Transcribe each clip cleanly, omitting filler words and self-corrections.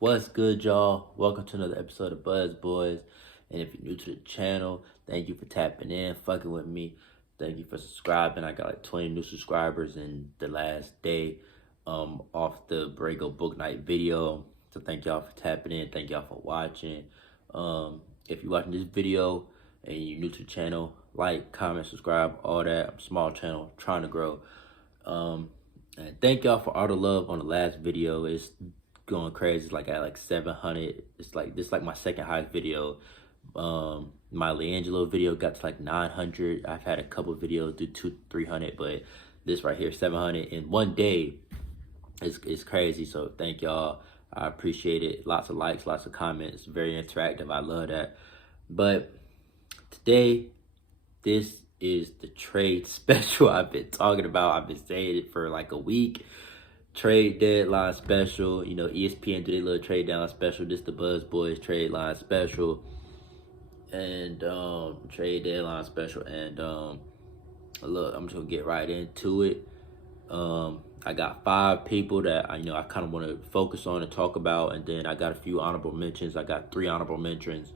What's good, y'all? Welcome to another episode of Buzz Boys. And if you're new to the channel, thank you for tapping in, fucking with me. Thank you for subscribing. I got like 20 new subscribers in the last day off the Brago Book Night video. So thank y'all for tapping in. Thank y'all for watching. If you're watching this video and you're new to the channel, like, comment, subscribe, all that. I'm a small channel, trying to grow. And thank y'all for all the love on the last video. It's going crazy. It's like at like 700. It's like this is like my second highest video. My Leangelo video got to like 900. I've had a couple videos do 200-300, but this right here 700 in one day is crazy. So thank y'all. I appreciate it. Lots of likes, lots of comments, very interactive. I love that. But today, this is the trade special I've been talking about. I've been saying it for like a week. Trade deadline special. You know, ESPN did a little trade deadline special. This the Buzz Boys trade line special. And trade deadline special. And look, I'm just gonna get right into it. I got 5 people that I kind of want to focus on and talk about, and then I got a few honorable mentions. I got 3 honorable mentions.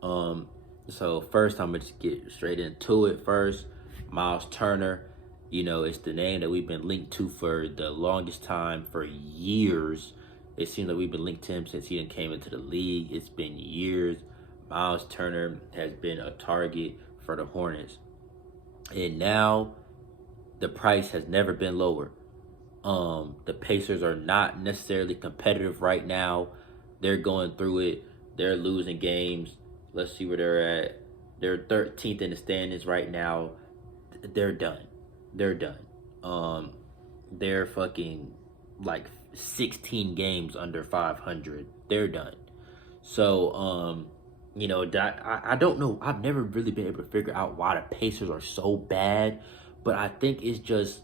So first, I'm gonna just get straight into it. First, Miles Turner. You know, it's the name that we've been linked to for the longest time, for years. It seems like we've been linked to him since he came into the league. It's been years. Miles Turner has been a target for the Hornets. And now the price has never been lower. The Pacers are not necessarily competitive right now. They're going through it. They're losing games. Let's see where they're at. They're 13th in the standings right now. They're done. They're done. They're fucking like 16 games under 500. They're done. So, I don't know. I've never really been able to figure out why the Pacers are so bad, but I think it's just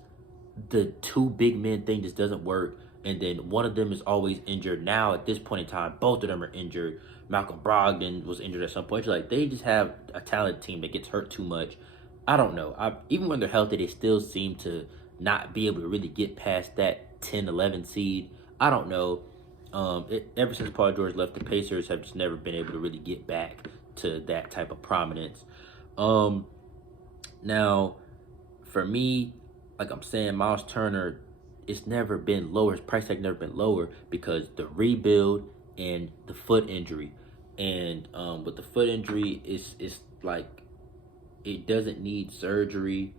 the 2 big men thing just doesn't work. And then one of them is always injured. Now, at this point in time, both of them are injured. Malcolm Brogdon was injured at some point. Like, they just have a talented team that gets hurt too much. I don't know. Even when they're healthy, they still seem to not be able to really get past that 10-11 seed. I don't know. Ever since Paul George left, the Pacers have just never been able to really get back to that type of prominence. Now, for me, like I'm saying, Miles Turner, it's never been lower. His price tag never been lower because the rebuild and the foot injury. And with the foot injury, it's like it doesn't need surgery.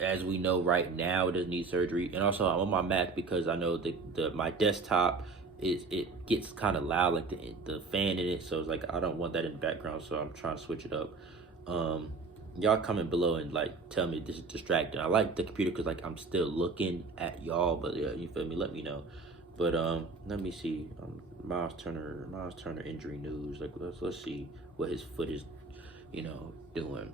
As we know right now, it doesn't need surgery. And also, I'm on my Mac because I know my desktop it gets kind of loud, like the fan in it. So it's like I don't want that in the background, so I'm trying to switch it up. Y'all comment below and like tell me if this is distracting. I like the computer because like I'm still looking at y'all, but yeah, you feel me? Let me know. But let me see. Miles Turner injury news. Like let's see what his foot is, doing.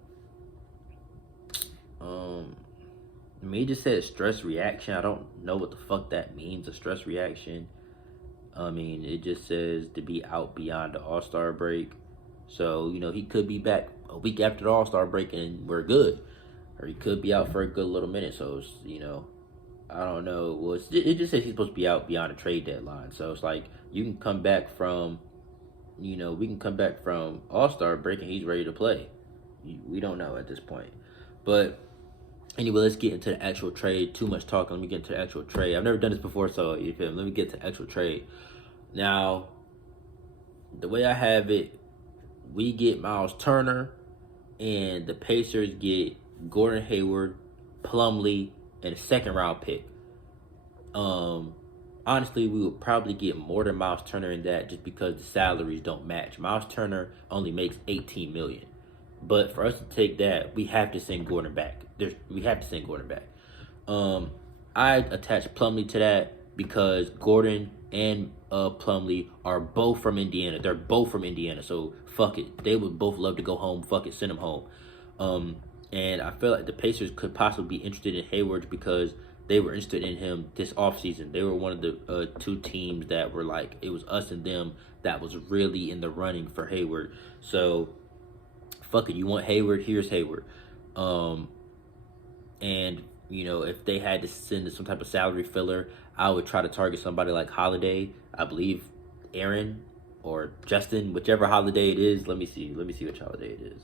Me just said stress reaction. I don't know what the fuck that means, a stress reaction. I mean, it just says to be out beyond the All-Star break. So, he could be back a week after the All-Star break and we're good. Or he could be out for a good little minute. So, I don't know. Well, it just says he's supposed to be out beyond the trade deadline. So, it's like you can come back from, we can come back from All-Star break and he's ready to play. We don't know at this point. But anyway, let's get into the actual trade. Too much talking. Let me get into the actual trade. I've never done this before, so you feel me? Let me get to the actual trade. Now, the way I have it, we get Miles Turner, and the Pacers get Gordon Hayward, Plumley, and a 2nd-round pick. Honestly, we would probably get more than Miles Turner in that just because the salaries don't match. Miles Turner only makes $18 million. But for us to take that, we have to send Gordon back. We have to send Gordon back. I attached Plumley to that because Gordon and Plumley are both from Indiana. They're both from Indiana, so fuck it. They would both love to go home. Fuck it, send them home. And I feel like the Pacers could possibly be interested in Hayward because they were interested in him this offseason. They were one of the 2 teams that were like, it was us and them that was really in the running for Hayward. So fuck it, you want Hayward? Here's Hayward. And if they had to send some type of salary filler, I would try to target somebody like Holiday. I believe Aaron or Justin, whichever holiday it is. Let me see which holiday it is.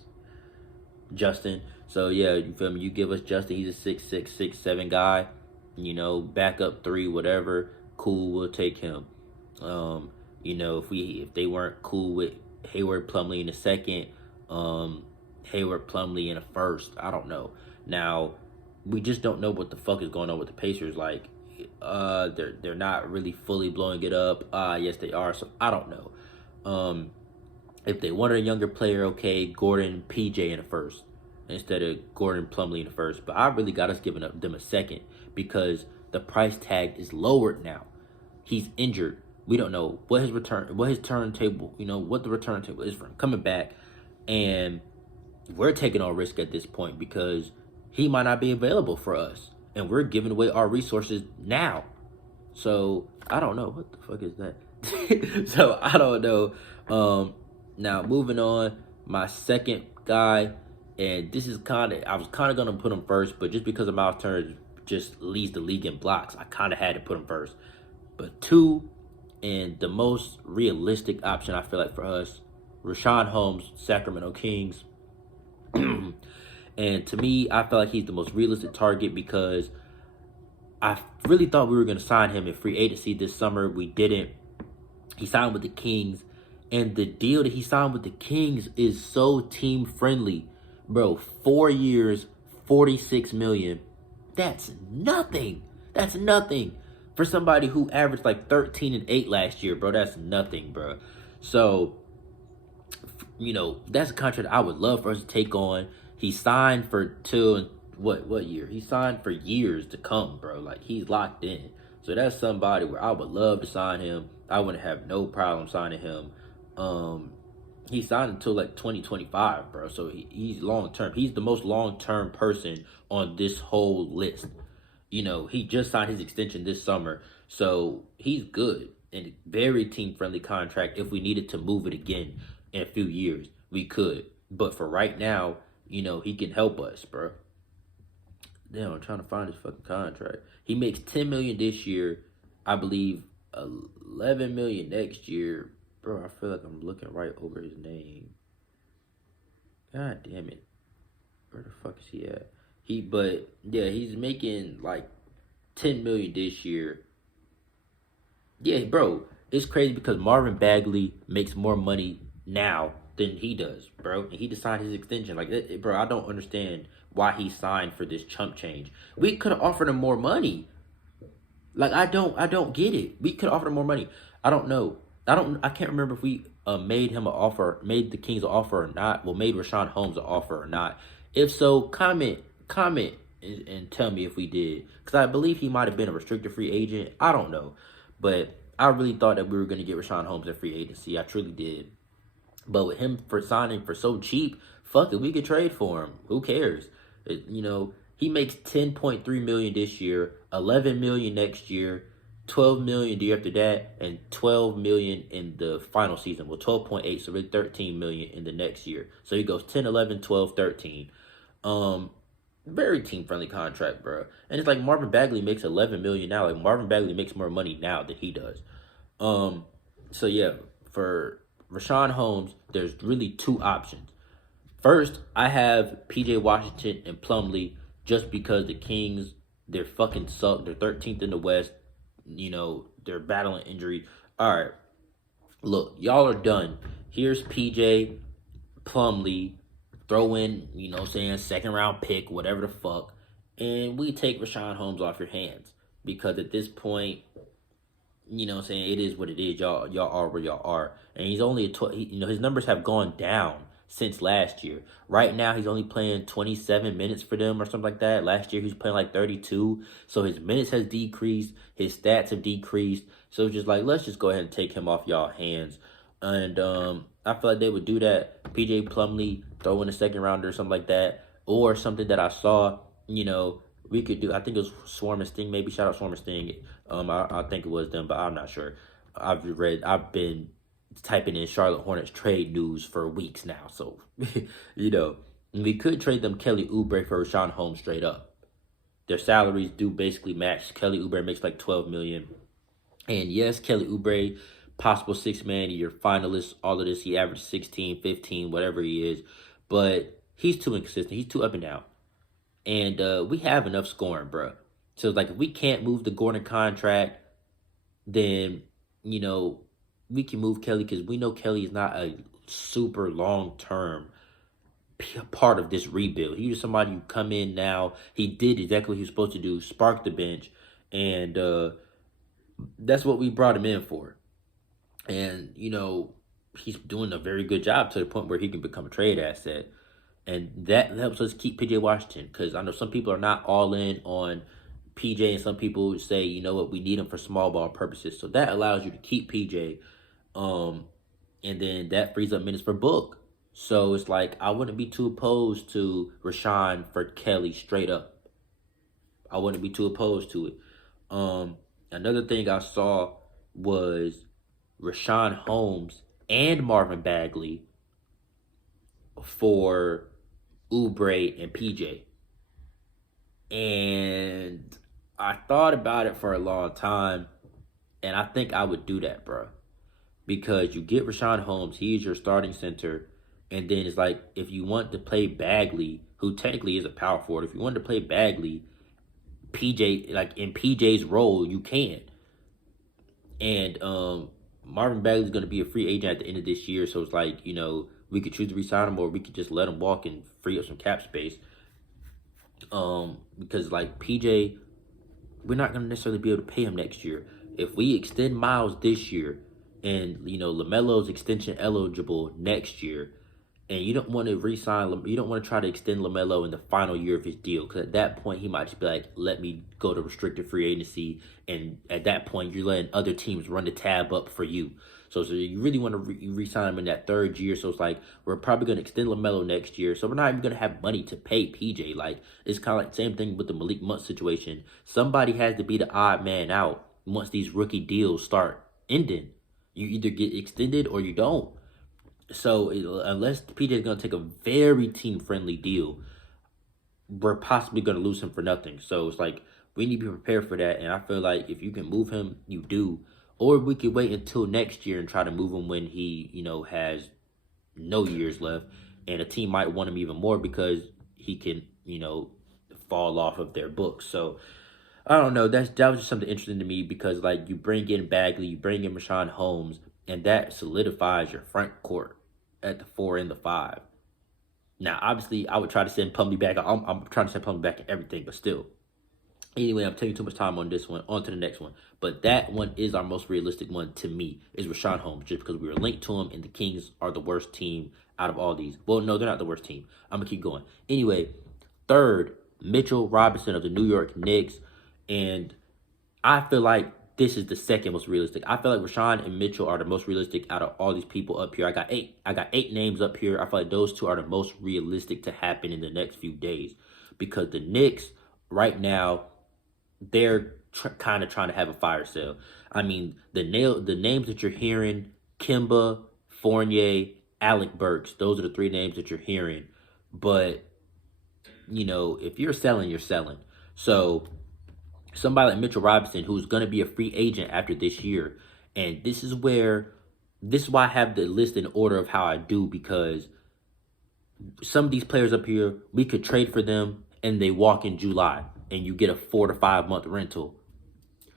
Justin. So yeah, you feel me? You give us Justin. He's a 6'6", 6'7" guy. You know, backup 3, whatever. Cool, we'll take him. You know, if they weren't cool with Hayward Plumley in the second, Hayward Plumley in the first, I don't know. Now, we just don't know what the fuck is going on with the Pacers. Like, they're not really fully blowing it up. Yes, they are. So I don't know. If they wanted a younger player, okay, Gordon PJ in the first instead of Gordon Plumley in the first. But I really got us giving up them a second because the price tag is lowered now. He's injured. We don't know what his turntable, you know, what the return table is for him coming back. And we're taking on risk at this point because he might not be available for us. And we're giving away our resources now. So, I don't know. What the fuck is that? So, I don't know. Now, moving on, my second guy, and this is I was kind of going to put him first, but just because of Miles Turner just leads the league in blocks, I kind of had to put him first. But 2, and the most realistic option, I feel like, for us, Rashad Holmes, Sacramento Kings. And to me, I feel like he's the most realistic target because I really thought we were going to sign him in free agency this summer. We didn't. He signed with the Kings. And the deal that he signed with the Kings is so team friendly. Bro, 4 years, $46 million. That's nothing. That's nothing. For somebody who averaged like 13 and 8 last year, bro, that's nothing, bro. So, you know, that's a contract I would love for us to take on. He signed for what year? He signed for years to come, bro. Like, he's locked in. So that's somebody where I would love to sign him. I wouldn't have no problem signing him. He signed until like 2025, bro. So he's long term. He's the most long term person on this whole list. You know, he just signed his extension this summer, so he's good and very team friendly contract. If we needed to move it again in a few years, we could. But for right now, you know, he can help us, bro. Damn, I'm trying to find his fucking contract. He makes $10 million this year, I believe, $11 million next year. Bro, I feel like I'm looking right over his name. God damn it. Where the fuck is he at? But yeah, he's making like $10 million this year. Yeah, bro, it's crazy because Marvin Bagley makes more money now than he does, bro. And he just signed his extension. Like, bro, I don't understand why he signed for this chump change. We could have offered him more money. Like, I don't get it. We could have offered him more money. I don't know. I can't remember if we made the Kings an offer or not. Well, made Rashad Holmes an offer or not. If so, comment and tell me if we did. Because I believe he might have been a restricted free agent. I don't know. But I really thought that we were going to get Rashad Holmes in free agency. I truly did. But with him for signing for so cheap, fuck it, we could trade for him. Who cares? You know, he makes $10.3 million this year, $11 million next year, $12 million the year after that, and $12 million in the final season. Well, 12.8, so really $13 million in the next year. So he goes 10, 11, 12, 13. Very team-friendly contract, bro. And it's like Marvin Bagley makes $11 million now. Like, Marvin Bagley makes more money now than he does. So yeah, for Rashad Holmes, there's really 2 options. First, I have PJ Washington and Plumley just because the Kings, they're fucking suck. They're 13th in the West. You know, they're battling injury. All right, look, y'all are done. Here's PJ, Plumley, throw in, you know what I'm saying, second round pick, whatever the fuck, and we take Rashad Holmes off your hands. Because at this point, you know what I'm saying, it is what it is. Y'all are where y'all are. And he's only his numbers have gone down since last year. Right now, he's only playing 27 minutes for them or something like that. Last year, he was playing like 32. So his minutes has decreased. His stats have decreased. So it's just like, let's just go ahead and take him off y'all hands. And I feel like they would do that. PJ Plumley, throw in a second rounder or something like that. Or something that I saw, you know, we could do. I think it was Swarm and Sting, maybe. Shout out Swarm and Sting. I think it was them, but I'm not sure. I've been typing in Charlotte Hornets trade news for weeks now. So, you know, we could trade them Kelly Oubre for Rashad Holmes straight up. Their salaries do basically match. Kelly Oubre makes like $12 million. And yes, Kelly Oubre possible 6-man of the year finalist, all of this. He averaged 16, 15, whatever he is. But he's too inconsistent. He's too up and down. And we have enough scoring, bro. So, like, if we can't move the Gordon contract, then, we can move Kelly because we know Kelly is not a super long-term part of this rebuild. He was somebody who come in now. He did exactly what he was supposed to do, spark the bench. And that's what we brought him in for. And, he's doing a very good job to the point where he can become a trade asset. And that helps us keep PJ Washington, because I know some people are not all in on PJ, and some people say, you know what, we need him for small ball purposes. So that allows you to keep PJ, and then that frees up minutes for Book. So it's like, I wouldn't be too opposed to Rashawn for Kelly straight up. I wouldn't be too opposed to it. Another thing I saw was Rashad Holmes and Marvin Bagley for Oubre and PJ. And I thought about it for a long time, and I think I would do that, bro. Because you get Rashad Holmes, he's your starting center, and then it's like, if you want to play Bagley, who technically is a power forward, if you want to play Bagley, PJ, like in PJ's role, you can. And Marvin Bagley is going to be a free agent at the end of this year, so it's like, we could choose to resign him, or we could just let him walk and free up some cap space. Because like PJ, we're not going to necessarily be able to pay him next year. If we extend Miles this year, and LaMelo's extension eligible next year, and you don't want to re-sign, you don't want to try to extend LaMelo in the final year of his deal, because at that point he might just be like, let me go to restricted free agency, and at that point you're letting other teams run the tab up for you. So you really want to re-sign him in that third year. So it's like, we're probably going to extend LaMelo next year, so we're not even going to have money to pay PJ. Like, it's kind of like the same thing with the Malik Monk situation. Somebody has to be the odd man out once these rookie deals start ending. You either get extended or you don't. So unless PJ is going to take a very team-friendly deal, we're possibly going to lose him for nothing. So it's like, we need to be prepared for that. And I feel like if you can move him, you do. Or we could wait until next year and try to move him when he, has no years left. And a team might want him even more because he can, fall off of their books. So I don't know. That was just something interesting to me, because like, you bring in Bagley, you bring in Rashad Holmes, and that solidifies your front court at the 4 and the 5. Now, obviously, I would try to send Plumley back. I'm trying to send Plumley back in everything, but still. Anyway, I'm taking too much time on this one. On to the next one. But that one is our most realistic one to me, is Rashad Holmes, just because we were linked to him, and the Kings are the worst team out of all these. Well, no, they're not the worst team. I'm going to keep going. Anyway, third, Mitchell Robinson of the New York Knicks. And I feel like this is the second most realistic. I feel like Rashawn and Mitchell are the most realistic out of all these people up here. I got eight names up here. I feel like those two are the most realistic to happen in the next few days, because the Knicks right now, they're kind of trying to have a fire sale. I mean, the names that you're hearing, Kemba, Fournier, Alec Burks, those are the three names that you're hearing. But, if you're selling, you're selling. So somebody like Mitchell Robinson, who's going to be a free agent after this year. And this is why I have the list in order of how I do, because some of these players up here, we could trade for them and they walk in July and you get a 4 to 5 month rental.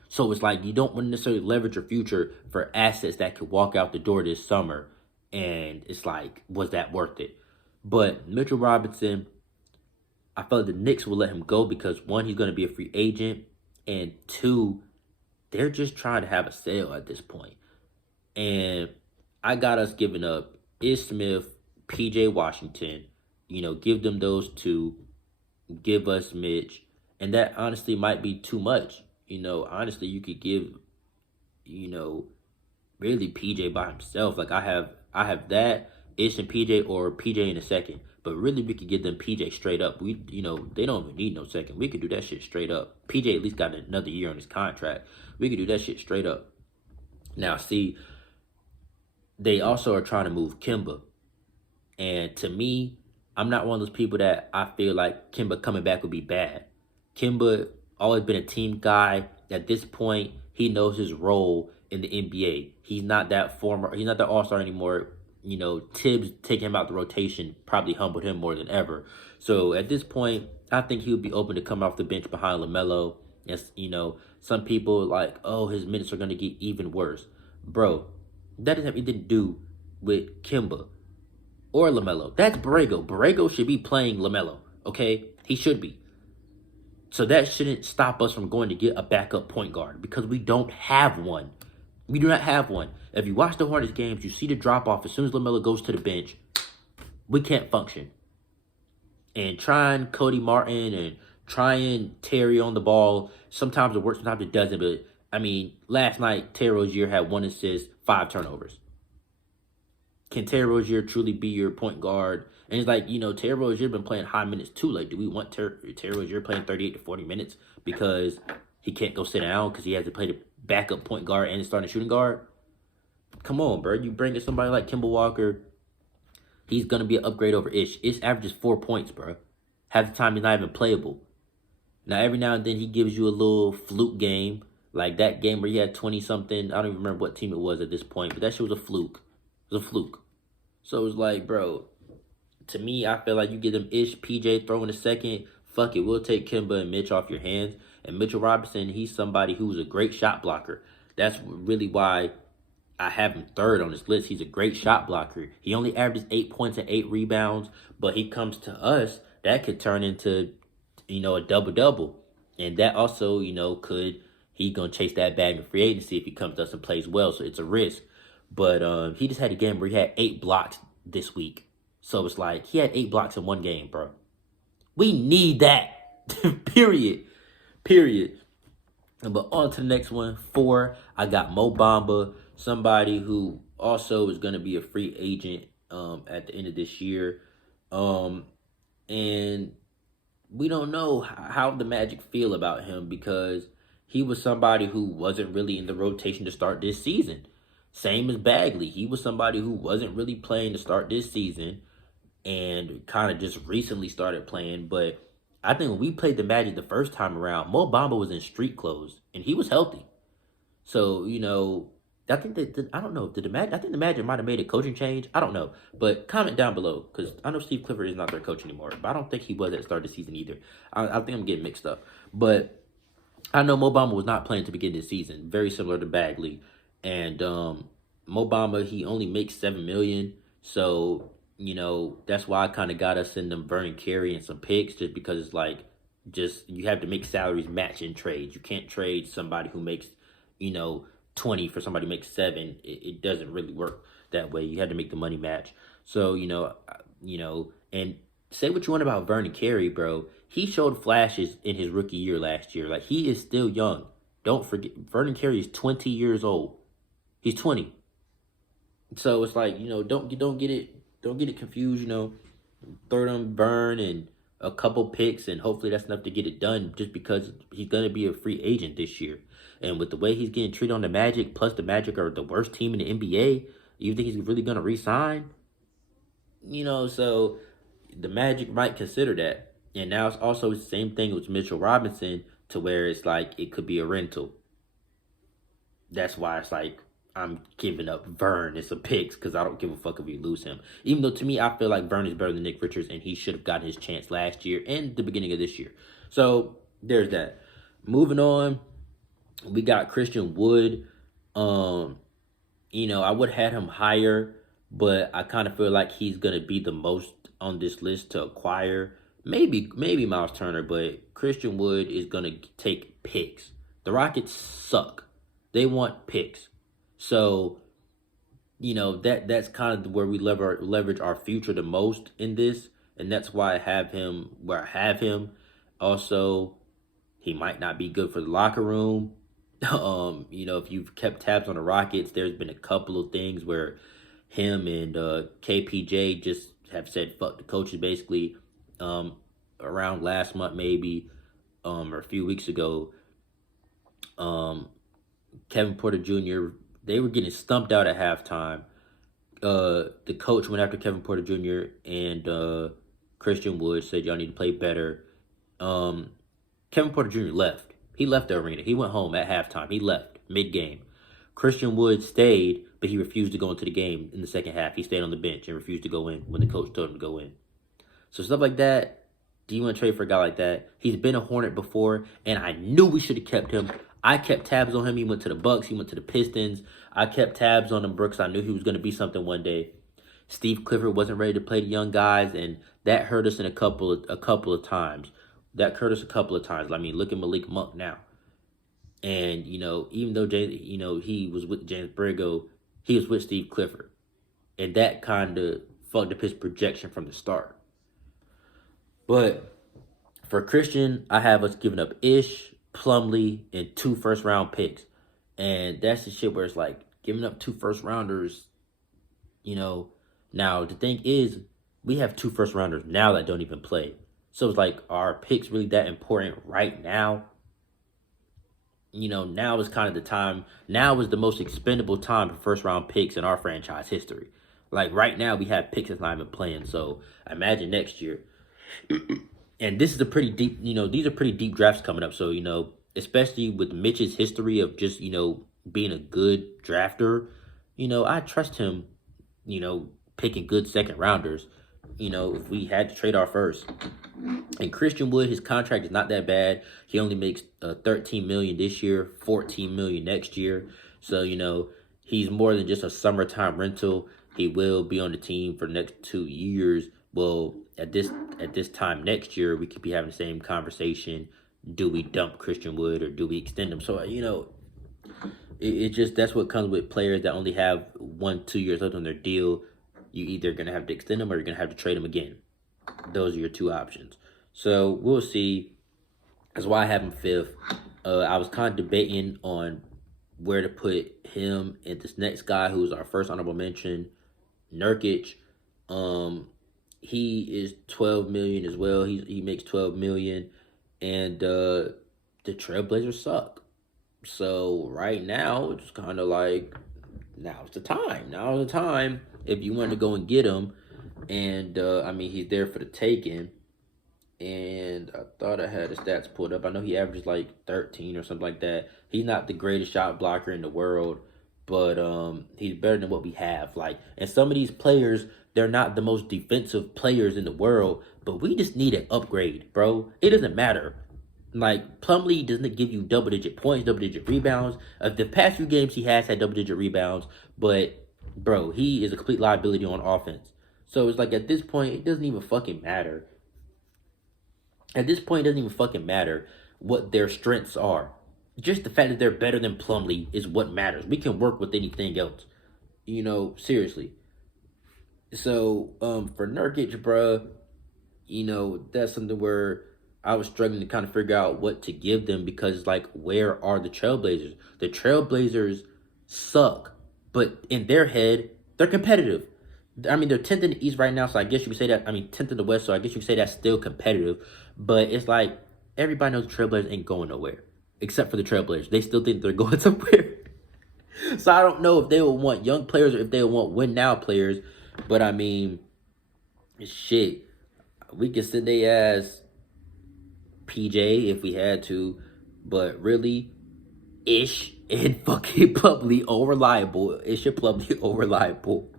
So it's like, you don't want to necessarily leverage your future for assets that could walk out the door this summer. And it's like, was that worth it? But Mitchell Robinson, I felt like the Knicks will let him go because, one, he's going to be a free agent, and two, they're just trying to have a sale at this point. And I got us giving up Is Smith, PJ Washington, give them those two, give us Mitch, and that honestly might be too much. Honestly, you could give, really PJ by himself. Like, I have that, Ish and PJ, or PJ in a second. But really, we could give them PJ straight up. They don't even need no second. We could do that shit straight up. PJ at least got another year on his contract. We could do that shit straight up. Now, see, they also are trying to move Kemba. And to me, I'm not one of those people that I feel like Kemba coming back would be bad. Kemba always been a team guy. At this point, he knows his role in the NBA. He's not that all-star anymore. Tibbs taking him out the rotation probably humbled him more than ever. So at this point, I think he would be open to come off the bench behind LaMelo. Yes, some people like, oh, his minutes are going to get even worse. Bro, that doesn't have anything to do with Kemba or LaMelo. That's Borrego. Borrego should be playing LaMelo, okay? He should be. So that shouldn't stop us from going to get a backup point guard because we don't have one. We do not have one. If you watch the Hornets games, you see the drop-off as soon as LaMelo goes to the bench. We can't function. And trying Cody Martin and trying Terry on the ball, sometimes it works, sometimes it doesn't. But, last night, Terry Rozier had 1 assist, 5 turnovers. Can Terry Rozier truly be your point guard? And it's like, Terry Rozier been playing high minutes too. Like, do we want Terry Rozier playing 38 to 40 minutes because he can't go sit down because he has to play the backup point guard and the starting shooting guard? Come on, bro. You bring in somebody like Kemba Walker, he's going to be an upgrade over Ish. Ish averages 4 points, bro. Half the time, he's not even playable. Now, every now and then, he gives you a little fluke game. Like that game where he had 20-something. I don't even remember what team it was at this point, but that shit was a fluke. It was a fluke. So it was like, bro, to me, I feel like you give them Ish, PJ, throw in a second. Fuck it, we'll take Kemba and Mitch off your hands. And Mitchell Robinson, he's somebody who's a great shot blocker. That's really why I have him third on this list. He's a great shot blocker. He only averages 8 points and 8 rebounds, but he comes to us, that could turn into, a double-double. And that also, he's going to chase that bag in free agency if he comes to us and plays well, so it's a risk. But he just had a game where he had 8 blocks this week. So it's like, he had 8 blocks in one game, bro. We need that. Period. But on to the next one. 4, I got Mo Bamba, somebody who also is going to be a free agent at the end of this year. And we don't know how the Magic feel about him because he was somebody who wasn't really in the rotation to start this season. Same as Bagley. He was somebody who wasn't really playing to start this season and kind of just recently started playing. But I think when we played the Magic the first time around, Mo Bamba was in street clothes and he was healthy. So, I think I don't know. I think the Magic might have made a coaching change. I don't know. But comment down below because I know Steve Clifford is not their coach anymore. But I don't think he was at the start of the season either. I think I'm getting mixed up. But I know Mo Bamba was not playing to begin this season. Very similar to Bagley. And Mo Bamba, he only makes $7 million. So, that's why I kind of got us in them Vernon Carey and some picks just because it's like, you have to make salaries match in trades. You can't trade somebody who makes, 20 for somebody who makes 7. It doesn't really work that way. You had to make the money match. So, and say what you want about Vernon Carey, bro. He showed flashes in his rookie year last year. Like, he is still young. Don't forget, Vernon Carey is 20 years old. He's 20. So it's like, don't get it confused, throw them Vern and a couple picks and hopefully that's enough to get it done just because he's going to be a free agent this year. And with the way he's getting treated on the Magic, plus the Magic are the worst team in the NBA, you think he's really going to re-sign? So the Magic might consider that. And now it's also the same thing with Mitchell Robinson to where it's like it could be a rental. That's why it's like I'm giving up Vern and some picks because I don't give a fuck if we lose him. Even though to me, I feel like Vern is better than Nick Richards and he should have gotten his chance last year and the beginning of this year. So there's that. Moving on, we got Christian Wood. I would have had him higher, but I kind of feel like he's going to be the most on this list to acquire. Maybe Miles Turner, but Christian Wood is going to take picks. The Rockets suck. They want picks. So, that's kind of where we leverage our future the most in this. And that's why I have him where I have him. Also, he might not be good for the locker room. If you've kept tabs on the Rockets, there's been a couple of things where him and KPJ just have said fuck the coaches basically. Around last month maybe, or a few weeks ago, Kevin Porter Jr., they were getting stumped out at halftime. The coach went after Kevin Porter Jr. and Christian Wood, said y'all need to play better. Kevin Porter Jr. left. He left the arena. He went home at halftime. He left mid-game. Christian Wood stayed, but he refused to go into the game in the second half. He stayed on the bench and refused to go in when the coach told him to go in. So stuff like that. Do you want to trade for a guy like that? He's been a Hornet before, and I knew we should have kept him. I kept tabs on him. He went to the Bucks. He went to the Pistons. I kept tabs on him, Brooks. I knew he was going to be something one day. Steve Clifford wasn't ready to play the young guys, and that hurt us in a couple of times. That hurt us a couple of times. I mean, look at Malik Monk now. And, even though, he was with James Borrego, he was with Steve Clifford. And that kind of fucked up his projection from the start. But for Christian, I have us giving up Ish, Plumley, and 2 first-round picks. And that's the shit where it's like, giving up 2 first-rounders, Now, the thing is, we have 2 first-rounders now that don't even play. So it's like, are picks really that important right now? Now is kind of the time. Now is the most expendable time for first-round picks in our franchise history. Like, right now, we have picks that's not even playing. So, imagine next year. And this is a pretty deep, these are pretty deep drafts coming up. So, especially with Mitch's history of just, being a good drafter, I trust him, picking good second rounders, if we had to trade our first. And Christian Wood, his contract is not that bad. He only makes $13 million this year, $14 million next year. So, he's more than just a summertime rental. He will be on the team for the next 2 years. Well, at this time next year, we could be having the same conversation. Do we dump Christian Wood or do we extend him? So, it just, that's what comes with players that only have 1-2 years left on their deal. You either going to have to extend them or you're going to have to trade them again. Those are your 2 options. So we'll see. That's why I have him 5th. I was kind of debating on where to put him and this next guy who's our first honorable mention, Nurkic. He is $12 million as well. He makes $12 million, and the Trailblazers suck. So right now it's kind of like now's the time. Now's the time if you want to go and get him. And he's there for the taking. And I thought I had the stats pulled up. I know he averages like 13 or something like that. He's not the greatest shot blocker in the world, but he's better than what we have. Like, and some of these players, they're not the most defensive players in the world, but we just need an upgrade, bro. It doesn't matter. Like, Plumley doesn't give you double-digit points, double-digit rebounds. The past few games he has had double-digit rebounds, but, bro, he is a complete liability on offense. So it's like, at this point, it doesn't even fucking matter. At this point, it doesn't even fucking matter what their strengths are. Just the fact that they're better than Plumley is what matters. We can work with anything else. Seriously. So, for Nurkic, bro, that's something where I was struggling to kind of figure out what to give them because it's like, where are the Trailblazers? The Trailblazers suck, but in their head, they're competitive. They're 10th in the East right now, so I guess you could say that. 10th in the West, so I guess you could say that's still competitive. But it's like, everybody knows the Trailblazers ain't going nowhere, except for the Trailblazers. They still think they're going somewhere. So I don't know if they will want young players or if they will want win-now players. But, shit. We could send their ass PJ if we had to. But really, Ish and fucking Plumlee reliable. Ish and Plumlee reliable.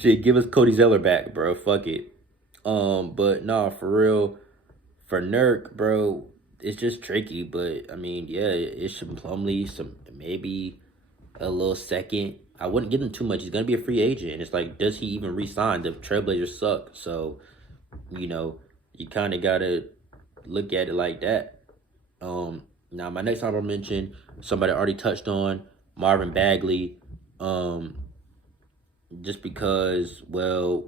Shit, give us Cody Zeller back, bro. Fuck it. But nah, for real, for Nurk, bro, it's just tricky. But yeah, Ish and Plumlee, maybe a little second. I wouldn't give him too much. He's gonna be a free agent. It's like, does he even re-sign? The Trailblazers suck. So, you kind of gotta look at it like that. Now my next honorable mention, somebody already touched on, Marvin Bagley. Just because, well,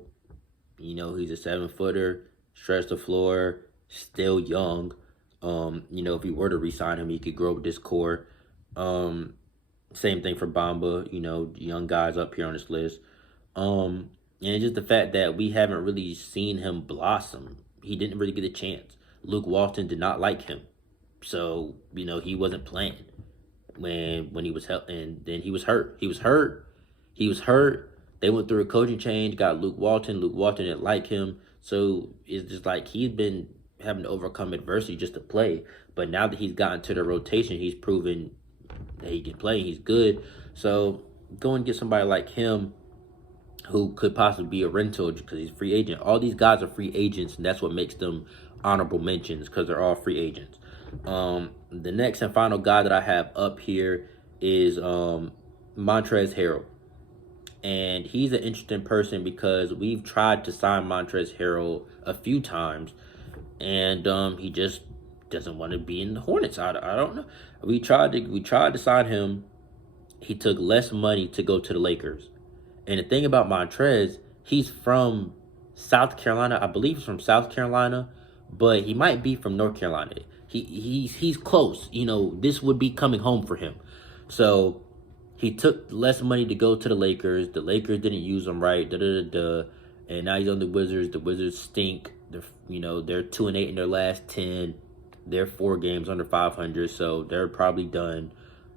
he's a 7-footer, stretch the floor, still young. If he were to re-sign him, he could grow with this core. Same thing for Bamba, young guys up here on this list. And just the fact that we haven't really seen him blossom. He didn't really get a chance. Luke Walton did not like him. So, he wasn't playing when he was and then he was hurt. He was hurt. They went through a coaching change, got Luke Walton. Luke Walton didn't like him. So it's just like he's been having to overcome adversity just to play. But now that he's gotten to the rotation, he's proven, that he can play. He's good. So go and get somebody like him who could possibly be a rental because he's a free agent. All these guys are free agents, and that's what makes them honorable mentions because they're all free agents. The next and final guy that I have up here is Montrezl Harrell. And he's an interesting person because we've tried to sign Montrezl Harrell a few times, and he just doesn't want to be in the Hornets. I don't know. We tried to sign him. He took less money to go to the Lakers. And the thing about Montrez, he's from South Carolina. I believe he's from South Carolina, but he might be from North Carolina. He's close. You know, this would be coming home for him. So he took less money to go to the Lakers. The Lakers didn't use him right. And now he's on the Wizards. The Wizards stink. They're 2-8 in their last 10. They're 4 games under 500, so they're probably done.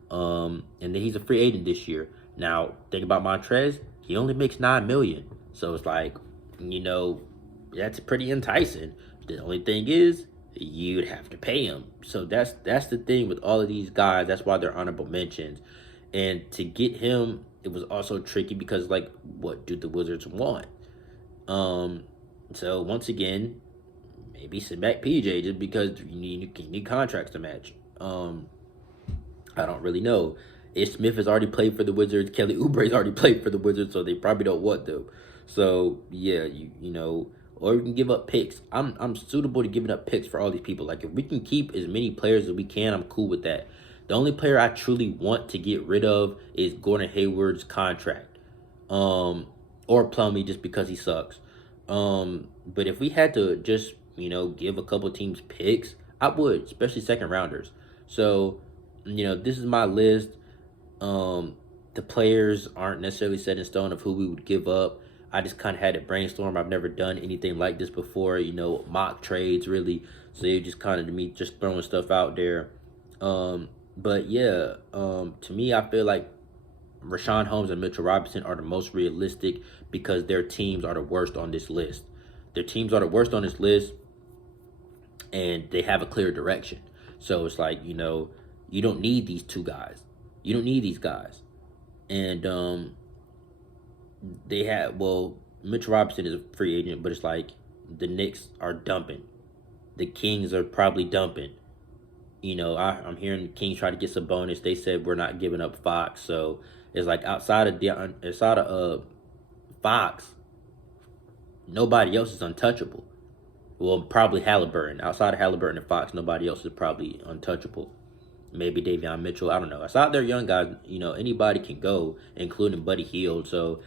And then he's a free agent this year. Now, think about Montrez. He only makes $9 million. So it's like, that's pretty enticing. The only thing is, you'd have to pay him. So that's the thing with all of these guys. That's why they're honorable mentions. And to get him, it was also tricky because, like, what do the Wizards want? So once again, maybe send back PJ just because you need contracts to match. I don't really know. Ish Smith has already played for the Wizards. Kelly Oubre's already played for the Wizards, so they probably don't want them. So yeah, or we can give up picks. I'm suitable to giving up picks for all these people. Like if we can keep as many players as we can, I'm cool with that. The only player I truly want to get rid of is Gordon Hayward's contract, or Plumley just because he sucks. But if we had to just give a couple teams picks, I would, especially second rounders. So this is my list. The players aren't necessarily set in stone of who we would give up. I just kind of had to brainstorm. I've never done anything like this before, mock trades really. So it just kind of me just throwing stuff out there. But yeah, to me, I feel like Rashad Holmes and Mitchell Robinson are the most realistic because their teams are the worst on this list. Their teams are the worst on this list, and they have a clear direction. So it's like, you don't need these two guys. You don't need these guys. And Mitchell Robinson is a free agent, but it's like the Knicks are dumping. The Kings are probably dumping. I'm hearing the Kings try to get some bonus. They said we're not giving up Fox. So it's like outside of Fox, nobody else is untouchable. Well, probably Halliburton. Outside of Halliburton and Fox, nobody else is probably untouchable. Maybe Davion Mitchell. I don't know. Outside their young guys, anybody can go, including Buddy Hield. So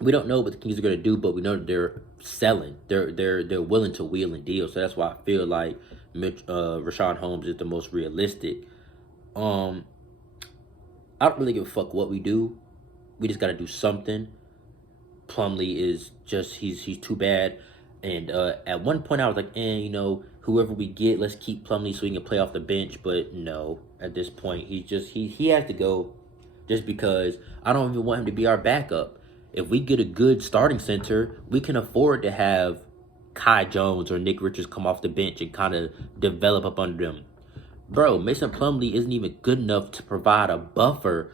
we don't know what the Kings are going to do, but we know that they're selling. They're willing to wheel and deal. So that's why I feel like Rashad Holmes is the most realistic. I don't really give a fuck what we do. We just got to do something. Plumley is just he's too bad. And at one point I was like, whoever we get, let's keep Plumley so he can play off the bench. But no, at this point, he has to go just because I don't even want him to be our backup. If we get a good starting center, we can afford to have Kai Jones or Nick Richards come off the bench and kind of develop up under them. Bro, Mason Plumlee isn't even good enough to provide a buffer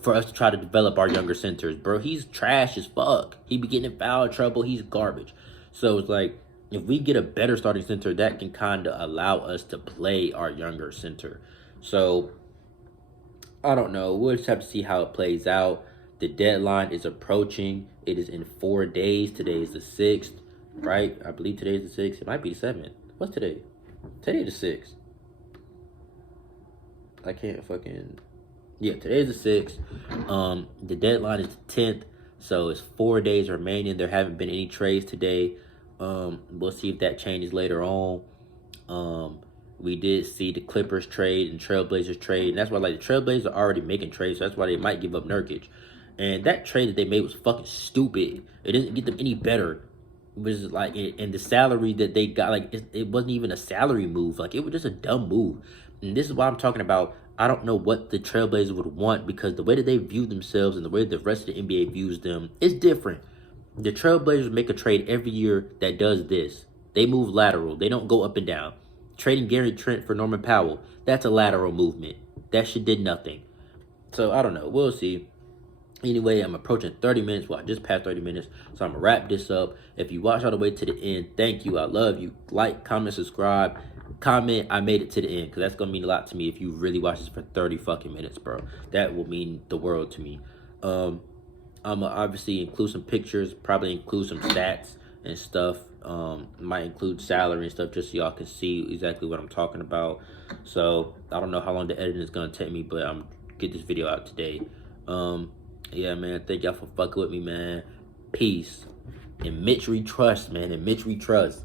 for us to try to develop our younger centers. Bro, he's trash as fuck. He be getting in foul trouble. He's garbage. So it's like, if we get a better starting center, that can kind of allow us to play our younger center. So, I don't know. We'll just have to see how it plays out. The deadline is approaching. It is in 4 days. Today is the 6th, right? I believe today is the 6th. It might be the 7th. What's today? Today is the 6th. I can't fucking... Yeah, today is the 6th. The deadline is the 10th. So it's 4 days remaining. There haven't been any trades today. We'll see if that changes later on. We did see the Clippers trade and Trailblazers trade. And that's why, the Trailblazers are already making trades. So that's why they might give up Nurkic. And that trade that they made was fucking stupid. It didn't get them any better. It was and the salary that they got, it wasn't even a salary move. It was just a dumb move. And this is why I'm talking about, I don't know what the Trailblazers would want, because the way that they view themselves and the way the rest of the NBA views them is different. The Trailblazers make a trade every year that does this. They move lateral. They don't go up and down. Trading Gary Trent for Norman Powell, that's a lateral movement. That shit did nothing. So, I don't know. We'll see. Anyway, I'm approaching 30 minutes. Well, I just passed 30 minutes. So, I'm going to wrap this up. If you watch all the way to the end, thank you. I love you. Like, comment, subscribe. Comment, I made it to the end. Because that's going to mean a lot to me if you really watch this for 30 fucking minutes, bro. That will mean the world to me. I'm going to obviously include some pictures. Probably include some stats and stuff. Might include salary and stuff just so y'all can see exactly what I'm talking about. So I don't know how long the editing is gonna take me, but I'm get this video out today. Yeah, man, thank y'all for fucking with me, man. Peace. And Mitch we trust, man. And Mitch we trust.